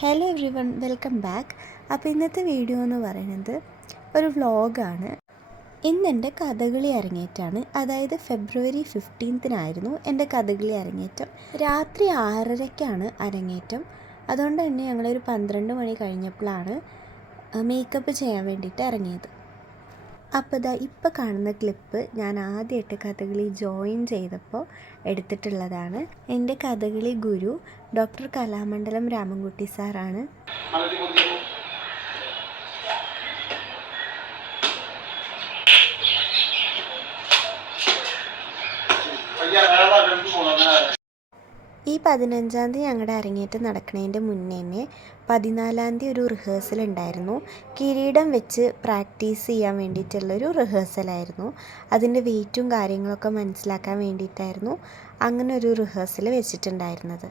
Hello every one, welcome back. അപ്പോൾ ഇന്നത്തെ video എന്ന് പറയുന്നത് ഒരു വ്ളോഗാണ്. ഇന്നെൻ്റെ കഥകളി അരങ്ങേറ്റമാണ്. അതായത് ഫെബ്രുവരി 15-നായിരുന്നു എൻ്റെ കഥകളി അരങ്ങേറ്റം. രാത്രി 6:30-ക്കാണ് അരങ്ങേറ്റം. അതുകൊണ്ട് തന്നെ ഞങ്ങളൊരു 12 മണി കഴിഞ്ഞപ്പോഴാണ് മേക്കപ്പ് ചെയ്യാൻ വേണ്ടിയിട്ട് ഇറങ്ങിയത്. അപ്പോൾ ഇപ്പോൾ കാണുന്ന ക്ലിപ്പ് ഞാൻ ആദ്യമായിട്ട് കഥകളി ജോയിൻ ചെയ്തപ്പോൾ എടുത്തിട്ടുള്ളതാണ്. എൻ്റെ കഥകളി ഗുരു ഡോക്ടർ കലാമണ്ഡലം രാമൻകുട്ടി സാറാണ്. ഈ 15-ാം തീയതി ഞങ്ങളുടെ അരങ്ങേറ്റം നടക്കുന്നതിൻ്റെ മുന്നേ തന്നെ 14-ാം തീയതി ഒരു റിഹേഴ്സൽ ഉണ്ടായിരുന്നു. കിരീടം വെച്ച് പ്രാക്ടീസ് ചെയ്യാൻ വേണ്ടിയിട്ടുള്ളൊരു റിഹേഴ്സലായിരുന്നു. അതിൻ്റെ വെയിറ്റും കാര്യങ്ങളൊക്കെ മനസ്സിലാക്കാൻ വേണ്ടിയിട്ടായിരുന്നു അങ്ങനെ ഒരു റിഹേഴ്സൽ വെച്ചിട്ടുണ്ടായിരുന്നത്.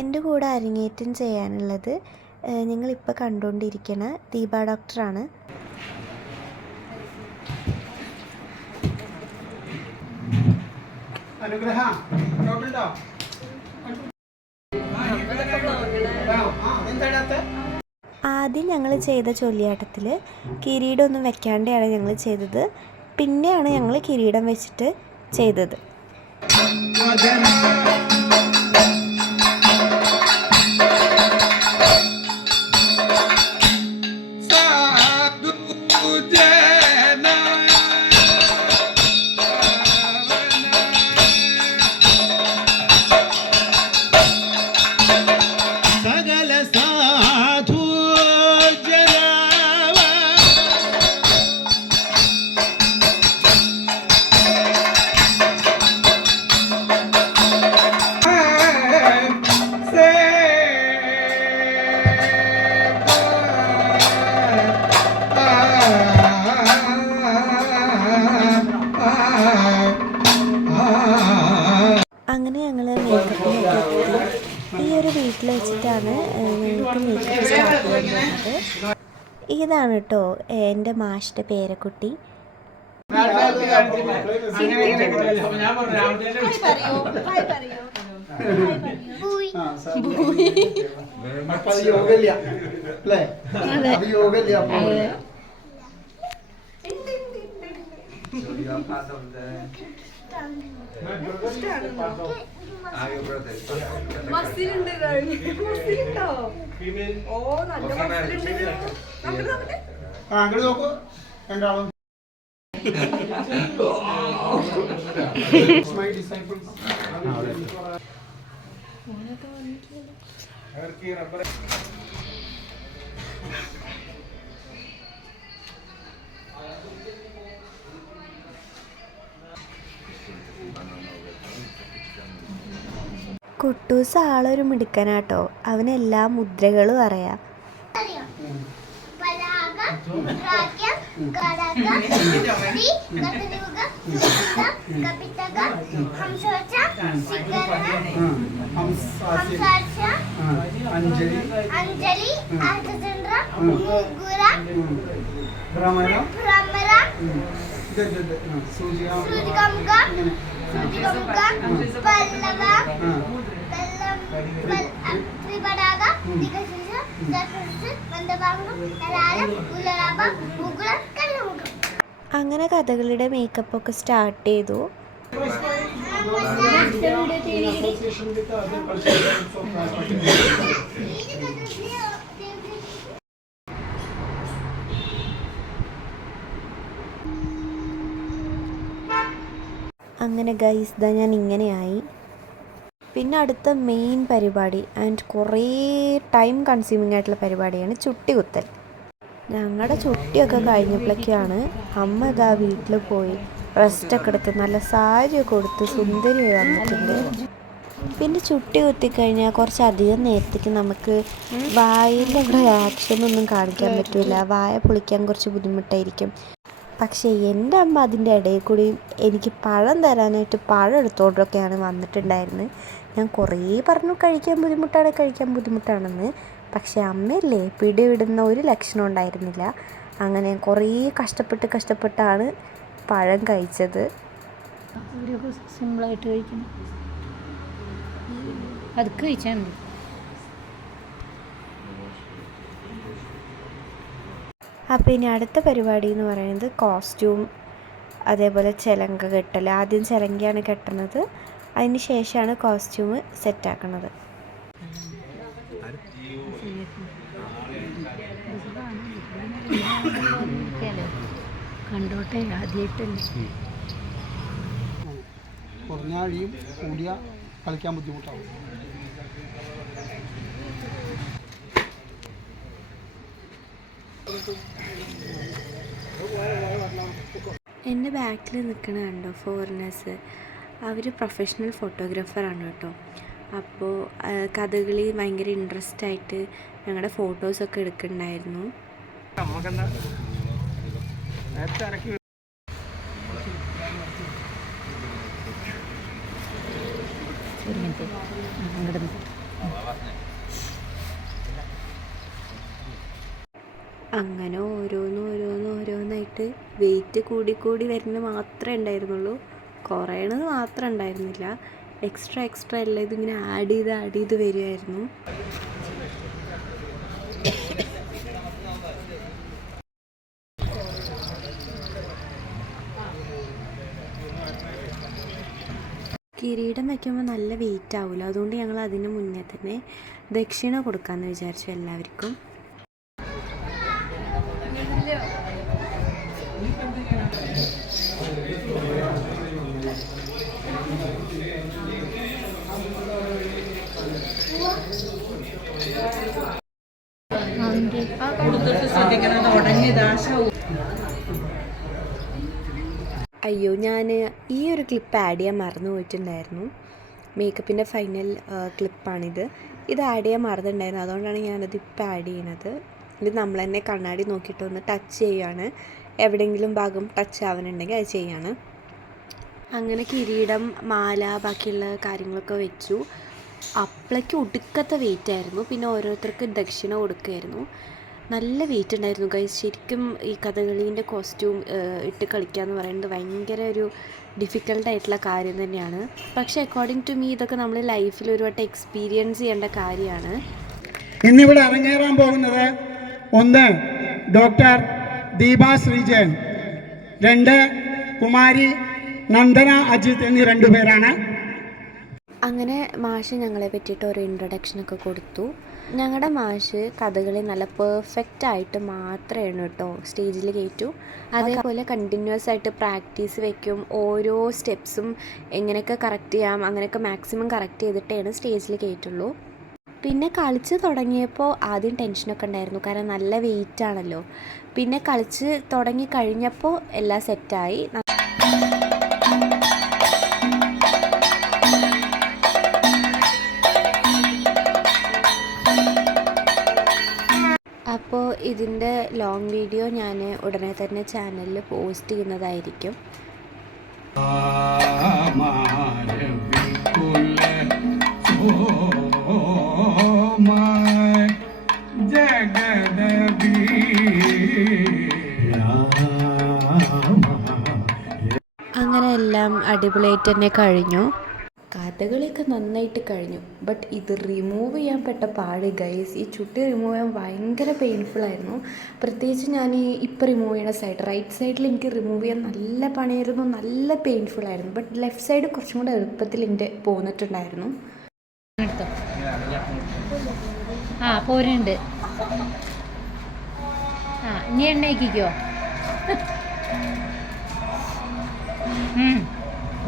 എൻ്റെ കൂടെ അരങ്ങേറ്റം ചെയ്യാനുള്ളത് നിങ്ങളിപ്പോൾ കണ്ടുകൊണ്ടിരിക്കുന്ന ദീപ ഡോക്ടറാണ്. ആദ്യം ഞങ്ങൾ ചെയ്ത ചൊല്ലിയാട്ടത്തിൽ കിരീടമൊന്നും വെക്കാണ്ടാണ് ഞങ്ങൾ ചെയ്തത്. പിന്നെയാണ് ഞങ്ങൾ കിരീടം വെച്ചിട്ട് ചെയ്തത്. അങ്ങനെ ഞങ്ങൾ മേക്കപ്പിലേക്ക് എത്തി. ഈ ഒരു വീട്ടിൽ വെച്ചിട്ടാണ് ഞങ്ങൾക്ക് മേക്കപ്പ് സ്റ്റാർട്ട് ചെയ്യുന്നത്. ഇതാണ് കേട്ടോ എൻ്റെ മാഷിൻ്റെ പേരക്കുട്ടി. അങ്ങോട്ട് നോക്കൂ രണ്ടാളും. കുട്ടൂസ് ആളൊരു മിടുക്കനാട്ടോ. അവനെല്ലാ മുദ്രകളും അറിയാം. അങ്ങനെ കഥകളിയുടെ മേക്കപ്പൊക്കെ സ്റ്റാർട്ട് ചെയ്തു. അങ്ങനെ ഗൈസ് ദാ ഞാൻ ഇങ്ങനെയായി. പിന്നെ അടുത്ത മെയിൻ പരിപാടി ആൻഡ് കുറേ ടൈം കൺസ്യൂമിങ് ആയിട്ടുള്ള പരിപാടിയാണ് ചുട്ടി കുത്തൽ. ഞങ്ങളുടെ ചുട്ടിയൊക്കെ കഴിഞ്ഞപ്പോഴേക്കാണ് അമ്മ ഇതാ വീട്ടിൽ പോയി റെസ്റ്റൊക്കെ എടുത്ത് നല്ല സാരിയൊക്കെ കൊടുത്ത് സുന്ദരി വന്നിട്ടുണ്ട്. പിന്നെ ചുട്ടി കുത്തിക്കഴിഞ്ഞാൽ കുറച്ചധികം നേരത്തേക്ക് നമുക്ക് വായിൻ്റെ റിയാക്ഷനൊന്നും കാണിക്കാൻ പറ്റില്ല. വായ പൊളിക്കാൻ കുറച്ച് ബുദ്ധിമുട്ടായിരിക്കും. പക്ഷേ എൻ്റെ അമ്മ അതിൻ്റെ ഇടയിൽ കൂടി എനിക്ക് പഴം തരാനായിട്ട് പഴം എടുത്തോണ്ടൊക്കെയാണ് വന്നിട്ടുണ്ടായിരുന്നത്. ഞാൻ കുറേ പറഞ്ഞു കഴിക്കാൻ ബുദ്ധിമുട്ടാണെന്ന്. പക്ഷേ അമ്മയല്ലേ, പിടിവിടുന്ന ഒരു ലക്ഷണം ഉണ്ടായിരുന്നില്ല. അങ്ങനെ കുറേ കഷ്ടപ്പെട്ടാണ് പഴം കഴിച്ചത്. സിമ്പിളായിട്ട് കഴിക്കണം. അതൊക്കെ കഴിച്ചാണ്. അപ്പോൾ ഇനി അടുത്ത പരിപാടി എന്ന് പറയുന്നത് കോസ്റ്റ്യൂം, അതേപോലെ ചിലങ്ക കെട്ടൽ. ആദ്യം ചിലങ്കയാണ് കെട്ടുന്നത്, അതിന് ശേഷമാണ് കോസ്റ്റ്യൂം സെറ്റാക്കുന്നത്. കണ്ടോട്ടെ, ആദ്യമായിട്ടല്ലേ. കുറഞ്ഞ അഴിയും കൂടിയ കളിക്കാൻ ബുദ്ധിമുട്ടാവും. എൻ്റെ ബാക്കിൽ നിൽക്കണ കണ്ടോ ഫോറിനേഴ്സ്, അവർ പ്രൊഫഷണൽ ഫോട്ടോഗ്രാഫറാണ് കേട്ടോ. അപ്പോൾ കഥകളി ഭയങ്കര ഇൻട്രസ്റ്റ് ആയിട്ട് ഞങ്ങളുടെ ഫോട്ടോസൊക്കെ എടുക്കുന്നുണ്ടായിരുന്നു. ഒരു മിനിറ്റ് അങ്ങോട്ട്. അങ്ങനെ ഓരോന്നായിട്ട് വെയിറ്റ് കൂടി വരുന്നത് മാത്രമേ ഉണ്ടായിരുന്നുള്ളൂ, കുറയണത് മാത്രം ഉണ്ടായിരുന്നില്ല. എക്സ്ട്രാ എല്ലാം ഇതിങ്ങനെ ആഡ് ചെയ്ത് വരുമായിരുന്നു. കിരീടം വയ്ക്കുമ്പോൾ നല്ല വെയിറ്റ് ആവില്ല, അതുകൊണ്ട് ഞങ്ങൾ അതിന് മുന്നേ തന്നെ ദക്ഷിണ കൊടുക്കാമെന്ന് വിചാരിച്ചു എല്ലാവർക്കും. അയ്യോ, ഞാൻ ഈ ഒരു ക്ലിപ്പ് ആഡ് ചെയ്യാൻ മറന്നു പോയിട്ടുണ്ടായിരുന്നു. മേക്കപ്പിൻ്റെ ഫൈനൽ ക്ലിപ്പാണിത്. ഇത് ആഡ് ചെയ്യാൻ മറന്നിട്ടുണ്ടായിരുന്നു, അതുകൊണ്ടാണ് ഞാനത് ഇപ്പം ആഡ് ചെയ്യണത്. ഇത് നമ്മൾ തന്നെ കണ്ണാടി നോക്കിയിട്ട് ഒന്ന് ടച്ച് ചെയ്യുകയാണ്, എവിടെയെങ്കിലും ഭാഗം ടച്ച് ആവുന്നുണ്ടെങ്കിൽ അത് ചെയ്യാണ്. അങ്ങനെ കിരീടം, മാല, ബാക്കിയുള്ള കാര്യങ്ങളൊക്കെ വെച്ചു. അപ്പളേക്ക് ഒടുക്കത്തെ വെയിറ്റ് ആയിരുന്നു. പിന്നെ ഓരോരുത്തർക്ക് ദക്ഷിണ കൊടുക്കുമായിരുന്നു. നല്ല വെയിറ്റ് ഉണ്ടായിരുന്നു ഗൈസ്. ശരിക്കും ഈ കഥകളീൻ്റെ കോസ്റ്റ്യൂം ഇട്ട് കളിക്കുക എന്ന് പറയുന്നത് ഭയങ്കര ഒരു ഡിഫിക്കൽട്ടായിട്ടുള്ള കാര്യം തന്നെയാണ്. പക്ഷേ അക്കോർഡിംഗ് ടു മീ ഇതൊക്കെ നമ്മൾ ലൈഫിൽ ഒരു വട്ടം എക്സ്പീരിയൻസ് ചെയ്യേണ്ട കാര്യമാണ്. ഇന്നിവിടെ അരങ്ങേറാൻ പോകുന്നത് 1 ഡോക്ടർ ദീപ ശ്രീജയൻ, 2 കുമാരി നന്ദന അജിത് എന്നീ 2 പേരാണ്. അങ്ങനെ മാഷ് ഞങ്ങളെ പറ്റിയിട്ട് ഒരു ഇൻട്രൊഡക്ഷനൊക്കെ കൊടുത്തു. ഞങ്ങളുടെ മാഷ് കഥകളി നല്ല പെർഫെക്റ്റ് ആയിട്ട് മാത്രമാണ് കേട്ടോ സ്റ്റേജിൽ കയറ്റു. അതേപോലെ കണ്ടിന്യൂസ് ആയിട്ട് പ്രാക്ടീസ് വെക്കും. ഓരോ സ്റ്റെപ്സും എങ്ങനെയൊക്കെ കറക്റ്റ് ചെയ്യാം അങ്ങനെയൊക്കെ മാക്സിമം കറക്റ്റ് ചെയ്തിട്ടാണ് സ്റ്റേജിൽ കയറ്റുള്ളൂ. പിന്നെ കളിച്ച് തുടങ്ങിയപ്പോൾ ആദ്യം ടെൻഷനൊക്കെ ഉണ്ടായിരുന്നു, കാരണം നല്ല വെയിറ്റ് ആണല്ലോ. പിന്നെ കളിച്ച് തുടങ്ങി കഴിഞ്ഞപ്പോൾ എല്ലാം സെറ്റായി. അപ്പോൾ ഇതിൻ്റെ ലോങ് വീഡിയോ ഞാൻ ഉടനെ തന്നെ ചാനലിൽ പോസ്റ്റ് ചെയ്യുന്നതായിരിക്കും. അങ്ങനെ എല്ലാം അടിപൊളിയായിട്ട് തന്നെ കഴിഞ്ഞു. കഥകളിയൊക്കെ നന്നായിട്ട് കഴിഞ്ഞു. ബട്ട് ഇത് റിമൂവ് ചെയ്യാൻ പെട്ട പാട് ഗൈസ്. ഈ ചുട്ടി റിമൂവ് ചെയ്യാൻ ഭയങ്കര പെയിൻഫുള്ളായിരുന്നു. പ്രത്യേകിച്ച് ഞാൻ ഇപ്പോൾ റിമൂവ് ചെയ്യുന്ന റൈറ്റ് സൈഡിൽ എനിക്ക് റിമൂവ് ചെയ്യാൻ നല്ല പണിയായിരുന്നു, നല്ല പെയിൻഫുള്ളായിരുന്നു. ബട്ട് ലെഫ്റ്റ് സൈഡ് കുറച്ചും കൂടെ എളുപ്പത്തിൽ എൻ്റെ പോന്നിട്ടുണ്ടായിരുന്നു. പോരുന്നുണ്ട്. ഇനി എണ്ണയ്ക്കോ?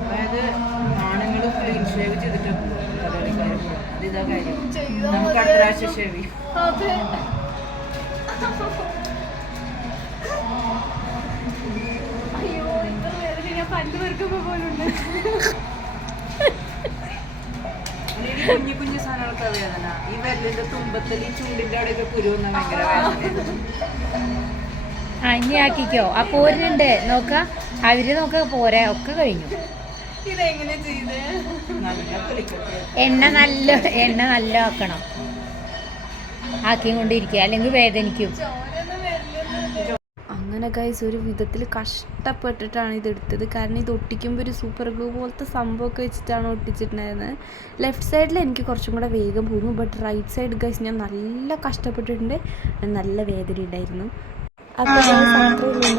അതായത് ആണുങ്ങൾ ക്ലീൻ ഷേവ് ചെയ്തിട്ട് കഥകളിക്കാർ പോകും. അതിതാ കാര്യം. നമുക്ക് അടുത്ത പ്രാവശ്യം ഷേവ് ചെയ്യും. കുഞ്ഞു കുഞ്ഞു സാധനങ്ങൾക്ക് വേദന. ഈ വിരലിന്റെ തുമ്പത്തിൽ ഈ ചൂണ്ടിന്റെ അവിടെയൊക്കെ കുരു വന്നാൽ ഭയങ്കര വേദന. ഇനി ആക്കിക്കോ. പോരുന്നുണ്ട് നോക്ക. അവര് നോക്ക പോരാ, ഒക്കെ കഴിഞ്ഞു. എണ്ണ നല്ല ആക്കണം. ആക്കിയും കൊണ്ടിരിക്കുക, അല്ലെങ്കിൽ വേദനിക്കും. അങ്ങനെ ഗൈസ് ഒരു വിധത്തിൽ കഷ്ടപ്പെട്ടിട്ടാണ് ഇത് എടുത്തത്. കാരണം ഇത് ഒട്ടിക്കുമ്പോൾ ഒരു സൂപ്പർ ഗ്ലൂ പോലത്തെ സംഭവമൊക്കെ വെച്ചിട്ടാണ് ഒട്ടിച്ചിട്ടുണ്ടായിരുന്നത്. ലെഫ്റ്റ് സൈഡിൽ എനിക്ക് കുറച്ചും കൂടെ വേഗം പോകുന്നു. ബട്ട് റൈറ്റ് സൈഡ് ഗൈസ് ഞാൻ നല്ല കഷ്ടപ്പെട്ടിട്ടുണ്ട്. നല്ല വേദന ഉണ്ടായിരുന്നു. അപ്പോൾ ഗൈസ് അത്രയുള്ളൂ